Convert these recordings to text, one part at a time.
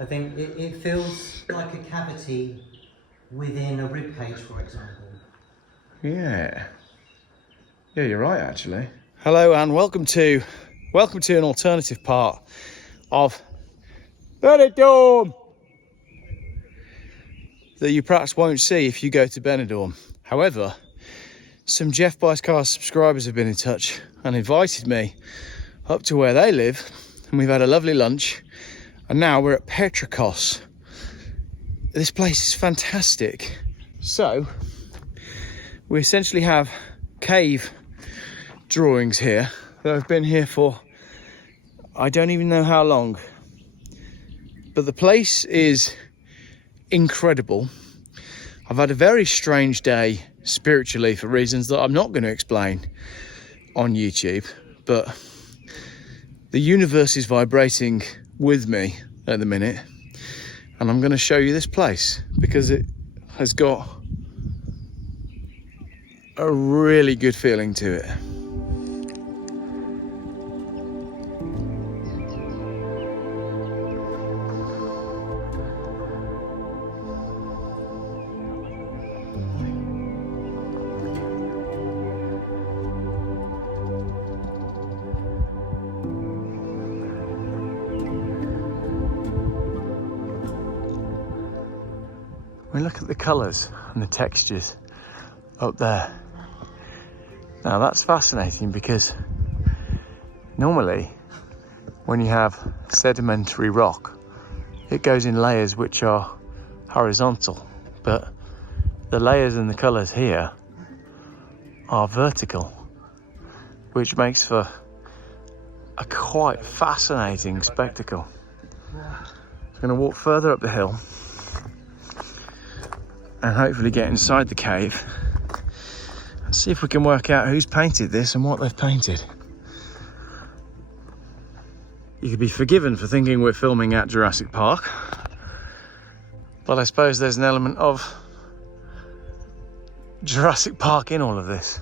I think it feels like a cavity within a rib cage, for example. Yeah. Yeah, you're right, actually. Hello and welcome to an alternative part of Benidorm that you perhaps won't see if you go to Benidorm. However, some Jeff Buys Cars subscribers have been in touch and invited me up to where they live, and we've had a lovely lunch, and now we're at Petracos. This place is fantastic. So we essentially have cave drawings here that have been here for I don't even know how long, but the place is incredible. I've had a very strange day spiritually for reasons that I'm not going to explain on YouTube, but the universe is vibrating with me at the minute, and I'm going to show you this place because it has got a really good feeling to it. We look at the colours and the textures up there. Now that's fascinating because normally when you have sedimentary rock, it goes in layers which are horizontal, but the layers and the colours here are vertical, which makes for a quite fascinating spectacle. I'm going to walk further up the hill and hopefully get inside the cave and see if we can work out who's painted this and what they've painted. You could be forgiven for thinking we're filming at Jurassic Park, but I suppose there's an element of Jurassic Park in all of this.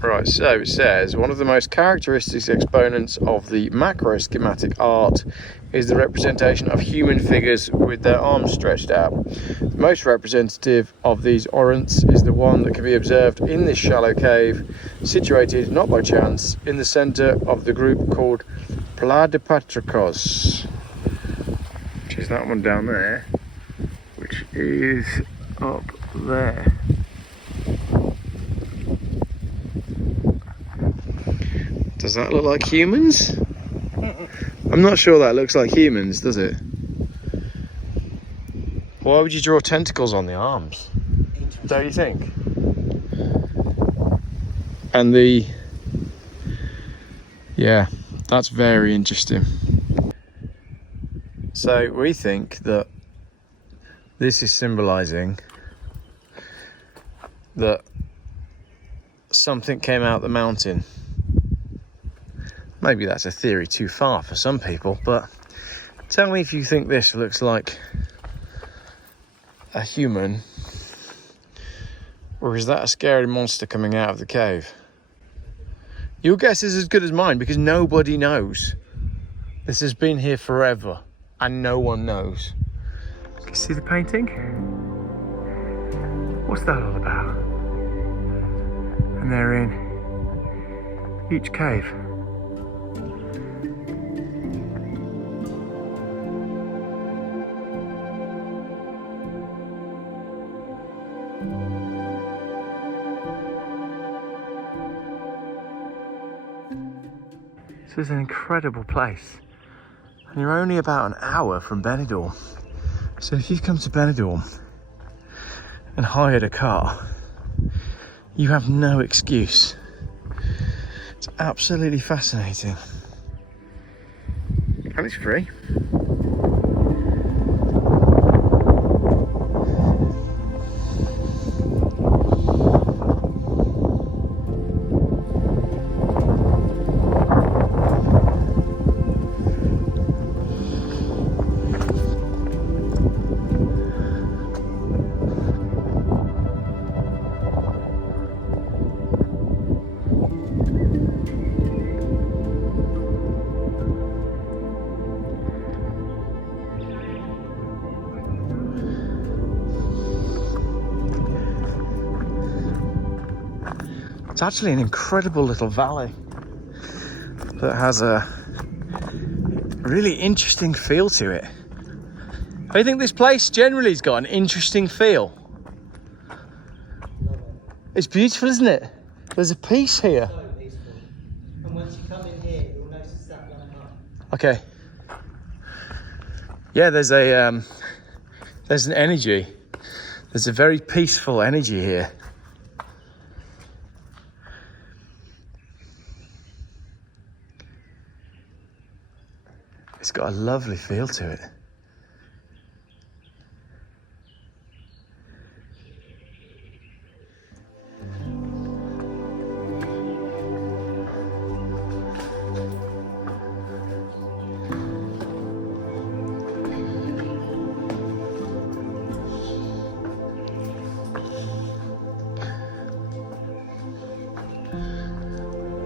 Right, so it says, one of the most characteristic exponents of the macro schematic art is the representation of human figures with their arms stretched out. The most representative of these ornaments is the one that can be observed in this shallow cave, situated, not by chance, in the centre of the group called Castle de Petracos, which is that one down there, which is up there. Does that look like humans? I'm not sure that looks like humans, does it? Why would you draw tentacles on the arms? Don't you think? And yeah, that's very interesting. So we think that this is symbolising that something came out the mountain. Maybe that's a theory too far for some people, but tell me if you think this looks like a human, or is that a scary monster coming out of the cave? Your guess is as good as mine because nobody knows. This has been here forever and no one knows. Can you see the painting? What's that all about? And they're in each cave. This is an incredible place, and you're only about an hour from Benidorm. So if you've come to Benidorm and hired a car, you have no excuse. It's absolutely fascinating, and it's free. It's actually an incredible little valley that has a really interesting feel to it. I think this place generally has got an interesting feel. It's beautiful, isn't it? There's a peace here. So peaceful. And once you come in here, you'll notice that one up. Okay. Yeah, there's an energy. There's a very peaceful energy here. It's got a lovely feel to it.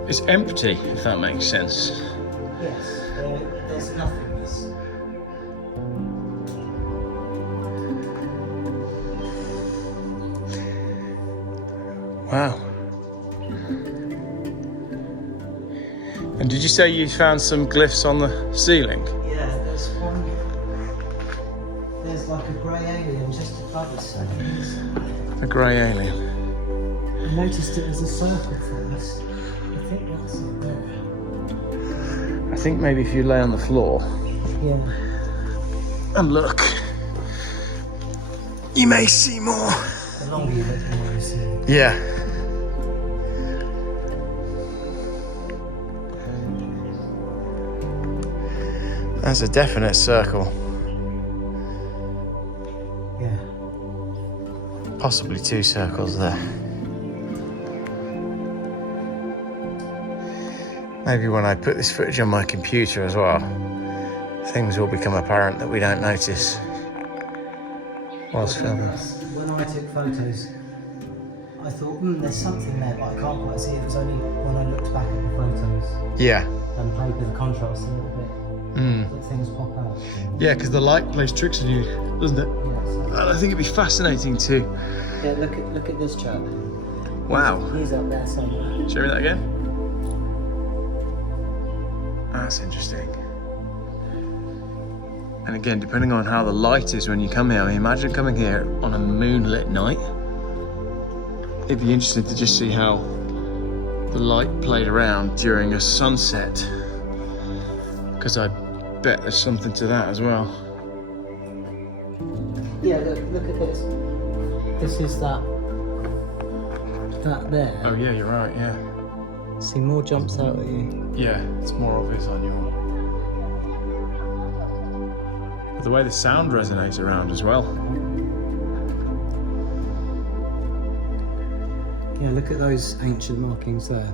It's empty, if that makes sense. Yes, there's nothingness. Wow. And did you say you found some glyphs on the ceiling? Yeah, there's one. There's like a grey alien just above us. A grey alien. I noticed it was a circle first. I think that's it there. I think maybe if you lay on the floor Yeah. and look, you may see more. The longer you look, the more you see. Yeah. That's a definite circle. Yeah. Possibly two circles there. Maybe when I put this footage on my computer as well, things will become apparent that we don't notice whilst filming. When I took photos, I thought, there's something there, but I can't quite see it. It was only when I looked back at the photos Yeah. and played with the contrast a little bit that things pop out. Yeah, because the light plays tricks on you, doesn't it? Yeah, And I think it'd be fascinating to... yeah, look at this chap. Wow. He's up there somewhere. Show me that again. That's interesting. And again, depending on how the light is when you come here, I mean, imagine coming here on a moonlit night. It'd be interesting to just see how the light played around during a sunset. Because I bet there's something to that as well. Yeah, look at this. This is that there. Oh yeah, you're right, yeah. See, more jumps out at you. Yeah, it's more obvious on your... But the way the sound resonates around as well. Yeah, look at those ancient markings there.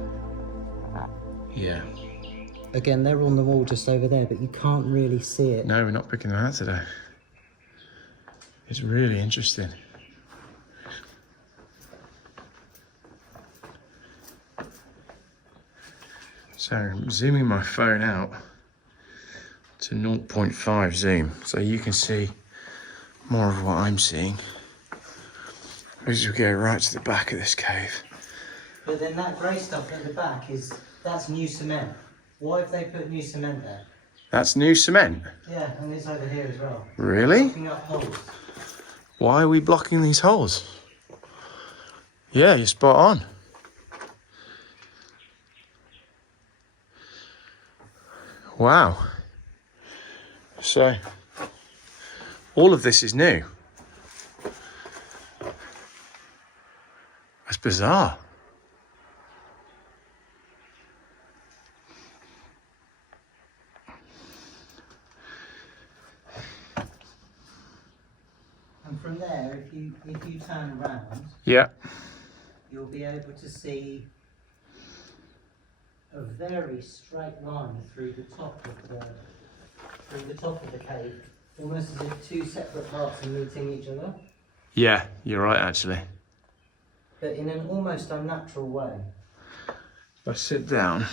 Yeah. Again, they're on the wall just over there, but you can't really see it. No, we're not picking them out today. It's really interesting. So I'm zooming my phone out to 0.5 zoom, so you can see more of what I'm seeing. As we go right to the back of this cave. But then that grey stuff at the back that's new cement. Why have they put new cement there? That's new cement? Yeah, and it's over here as well. Really? Blocking up holes. Why are we blocking these holes? Yeah, you're spot on. Wow. So, all of this is new. That's bizarre. And from there, if you turn around, Yeah. you'll be able to see a very straight line through the top of the cave, almost as if two separate parts are meeting each other, Yeah, you're right actually. but in an almost unnatural way. If I sit down.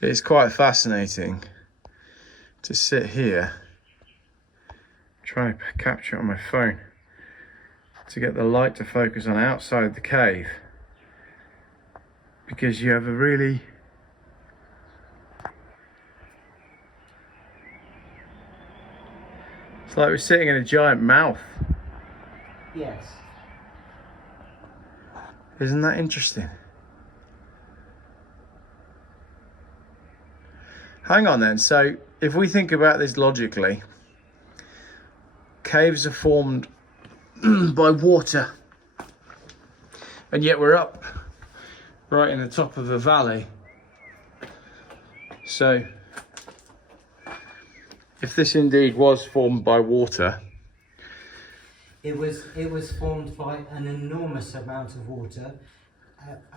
It's quite fascinating to sit here trying to capture it on my phone to get the light to focus on outside the cave, because you have a really it's like we're sitting in a giant mouth. Yes. Isn't that interesting? Hang on then, so if we think about this logically, caves are formed by water, and yet we're up right in the top of a valley. So if this indeed was formed by water, It was formed by an enormous amount of water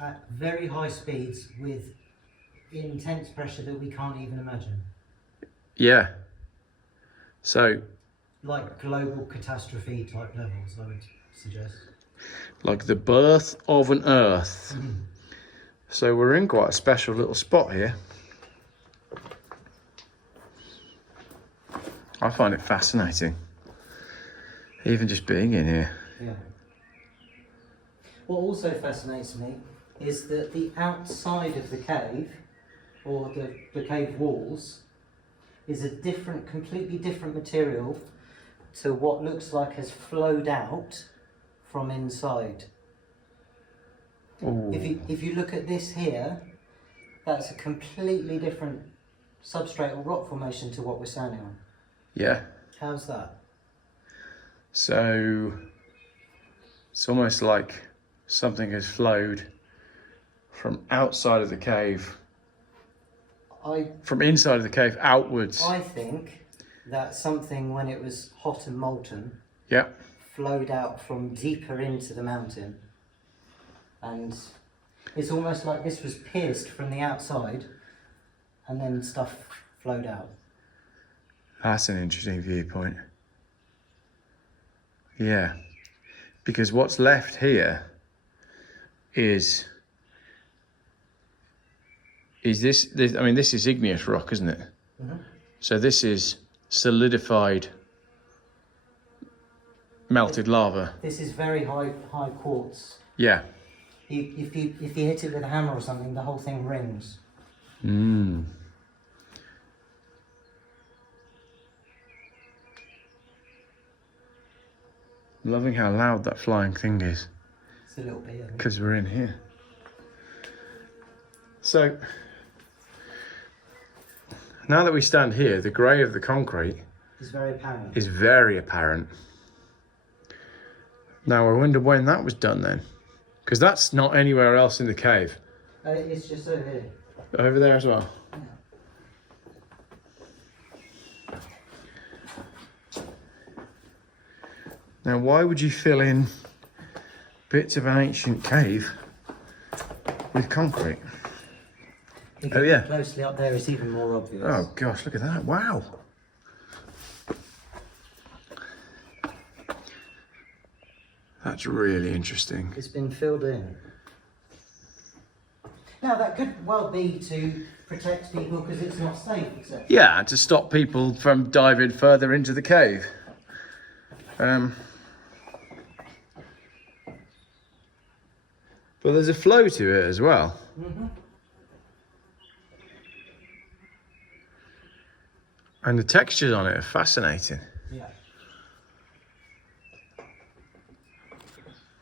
at very high speeds with intense pressure that we can't even imagine. yeah. So Like global catastrophe type levels, I would suggest. like the birth of an earth. So we're in quite a special little spot here. I find it fascinating, even just being in here. Yeah. What also fascinates me is that the outside of the cave, or the cave walls, is a different, completely different material to what looks like has flowed out from inside. Ooh. If you look at this here, that's a completely different substrate or rock formation to what we're standing on. Yeah. How's that? So it's almost like something has flowed from outside of the cave, from inside of the cave outwards. I think that something, when it was hot and molten, Yeah. flowed out from deeper into the mountain, and it's almost like this was pierced from the outside and then stuff flowed out. That's an interesting viewpoint. Yeah. Because what's left here is this, I mean, this is igneous rock, isn't it? Mm-hmm. So this is solidified melted lava. This is very high quartz. Yeah. If you hit it with a hammer or something, the whole thing rings. Mm. Loving how loud that flying thing is, It's a little bit. I think. because we're in here. So now that we stand here, the grey of the concrete It's very apparent. is very apparent. Now I wonder when that was done then, because that's not anywhere else in the cave. It's just over here. Over there as well. Now why would you fill in bits of an ancient cave with concrete? If Oh, you yeah. look closely up there, it's even more obvious. Oh gosh, look at that, wow. That's really interesting. It's been filled in. Now that could well be to protect people because it's not safe, etc. Yeah, to stop people from diving further into the cave. But there's a flow to it as well. Mm-hmm. And the textures on it are fascinating. Yeah.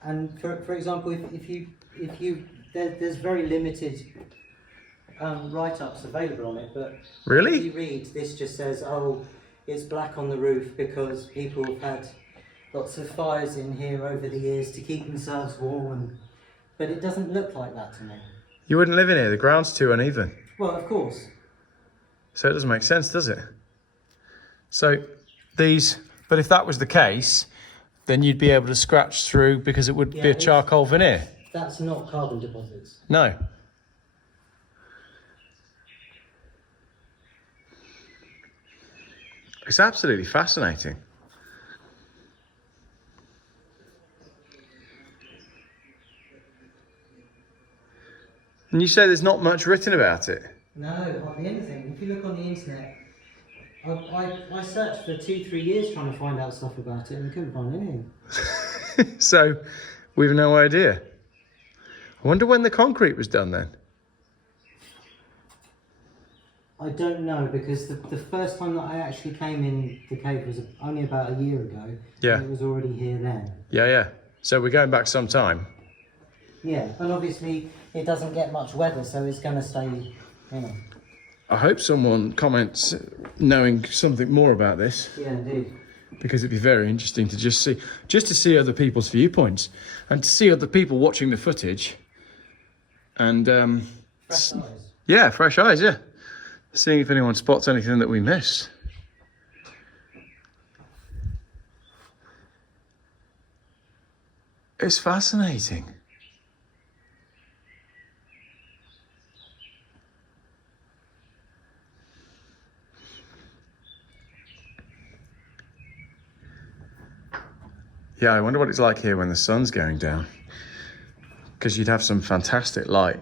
And for example, if you there's very limited write-ups available on it, but Really? if you read, this just says, oh, it's black on the roof because people have had lots of fires in here over the years to keep themselves warm, but it doesn't look like that to me. You wouldn't live in here, the ground's too uneven. Well, of course. So it doesn't make sense, does it? So these, but if that was the case, then you'd be able to scratch through because it would be a it's- charcoal veneer. That's not carbon deposits. No. It's absolutely fascinating. And you say there's not much written about it. No, hardly anything. If you look on the internet, I searched for 2-3 years trying to find out stuff about it and couldn't find anything. So we've no idea. I wonder when the concrete was done then. I don't know, because the first time that I actually came in the cave was only about a year ago. Yeah. And it was already here then. Yeah. So we're going back some time. Yeah, and obviously it doesn't get much weather, so it's going to stay, you know. I hope someone comments knowing something more about this, Yeah, indeed. because it'd be very interesting to just to see other people's viewpoints and to see other people watching the footage. And Fresh eyes. yeah, fresh eyes, yeah. Seeing if anyone spots anything that we miss. It's fascinating. Yeah, I wonder what it's like here when the sun's going down. Because you'd have some fantastic light.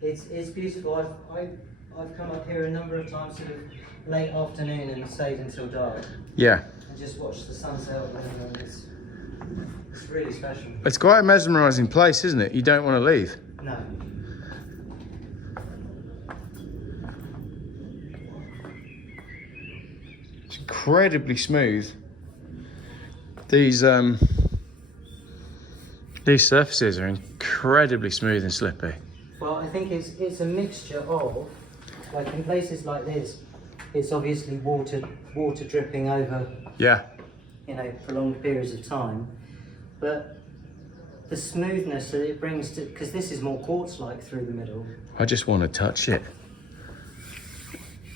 It's beautiful. I've come up here a number of times, sort of late afternoon, and stayed until dark. Yeah. And just watched the sunset, and it's really special. It's quite a mesmerising place, isn't it? You don't want to leave. No. It's incredibly smooth. These surfaces are incredibly smooth and slippy. Well, I think it's a mixture of, like in places like this, it's obviously water dripping over, Yeah. you know, prolonged periods of time, but the smoothness that it brings to, because this is more quartz-like through the middle. I just want to touch it.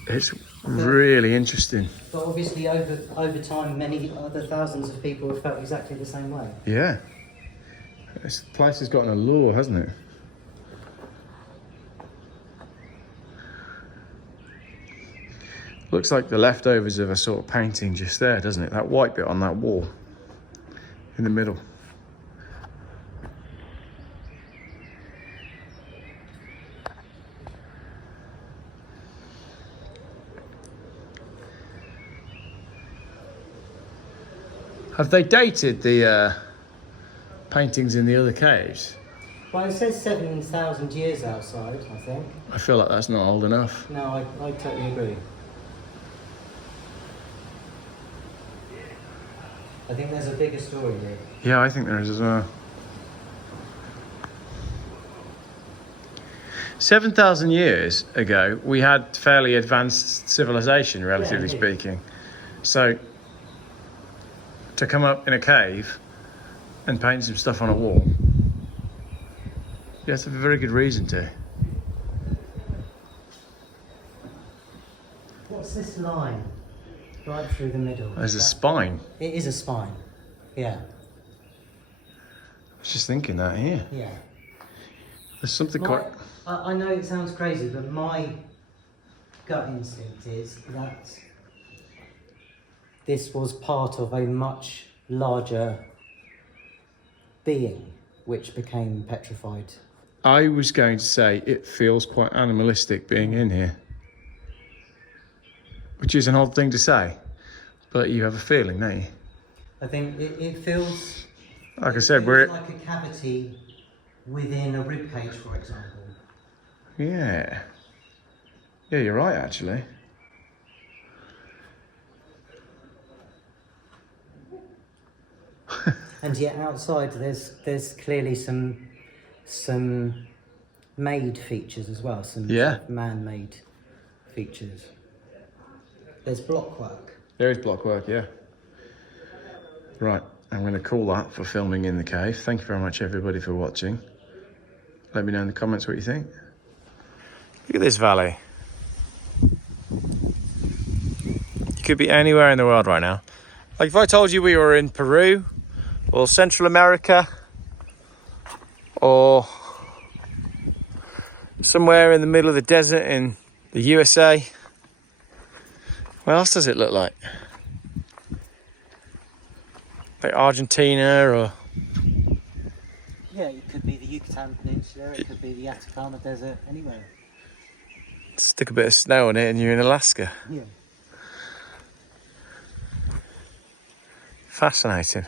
It's really interesting. But obviously over time, many other thousands of people have felt exactly the same way. Yeah. This place has got an allure, hasn't it? Looks like the leftovers of a sort of painting just there, doesn't it? That white bit on that wall in the middle. Have they dated the paintings in the other caves? Well, it says 7,000 years outside, I think. I feel like that's not old enough. No, I totally agree. I think there's a bigger story here. Yeah, I think there is as well. 7,000 years ago, we had fairly advanced civilization, relatively indeed. speaking. So, to come up in a cave and paint some stuff on a wall, yeah, that's a very good reason to. What's this line? Right through the middle. There's a spine. It is a spine. Yeah. I was just thinking that here. Yeah. There's something quite. I know it sounds crazy, but my gut instinct is that this was part of a much larger being which became petrified. I was going to say it feels quite animalistic being in here. Which is an odd thing to say, but you have a feeling, don't you? I think it feels... Like I said, it we're... feels like a cavity within a rib cage, for example. Yeah. Yeah, you're right, actually. And yet outside there's clearly some made features as well, some Yeah. man-made features. There's blockwork. There is blockwork, yeah. Right, I'm going to call that for filming in the cave. Thank you very much, everybody, for watching. Let me know in the comments what you think. Look at this valley. You could be anywhere in the world right now. Like if I told you we were in Peru, or Central America, or somewhere in the middle of the desert in the USA, what else does it look like? Like Argentina or... Yeah, it could be the Yucatan Peninsula, it could be the Atacama Desert, anywhere. Stick a bit of snow on it and you're in Alaska. Yeah. Fascinating.